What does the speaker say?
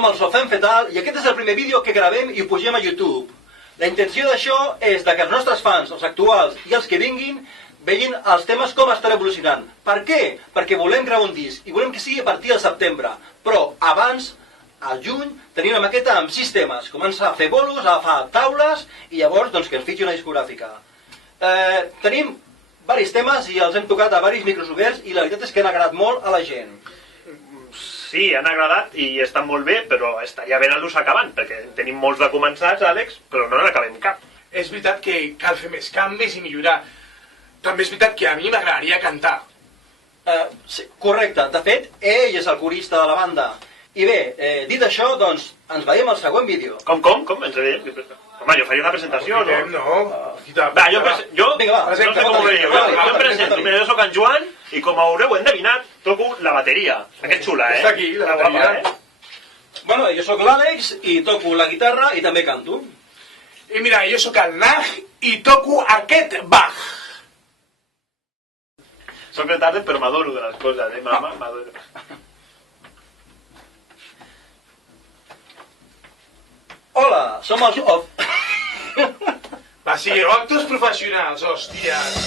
som el Sofem Fetal i aquest és el primer vídeo que gravem i ho pugem a YouTube. La intenció d'això és que els nostres fans, els actuals i els que vinguin, vegin els temes com estan evolucionant. Per què? Perquè volem gravar un disc i volem que sigui a partir del setembre. Però abans, al juny, tenim una maqueta amb 6 temes. Comença a fer bolos, a agafar taules i llavors que ens fitxi una discogràfica. Tenim diversos temes i els hem tocat a diversos micros oberts i la veritat és que han agradat molt a la gent. Sí, han agradat i estan molt bé, però estaria bé anar-los acabant, perquè tenim molts de començats, Àlex, però no n'acabem cap. És veritat que cal fer més canvis i millorar. També és veritat que a mi m'agradaria cantar. Sí, correcte, de fet, ell és el corista de la banda. I bé, dit això, doncs, ens veiem al següent vídeo. Com? Ens veiem? Home, jo faria una presentació, no? No. Va, jo Vinga, va. no sé com ho veieu. Jo em presento, jo soc en Joan i com haureu endevinat, toco la bateria. Aquesta xula, Està aquí, la bateria. Bueno, jo sóc l'Àlex i toco la guitarra i també canto. I mira, jo sóc el Nag i toco aquest Bach. Soc retarded, però m'adoro de les coses, mama? M'adoro. Hola, som els... Va, sí, actors professionals, hòsties.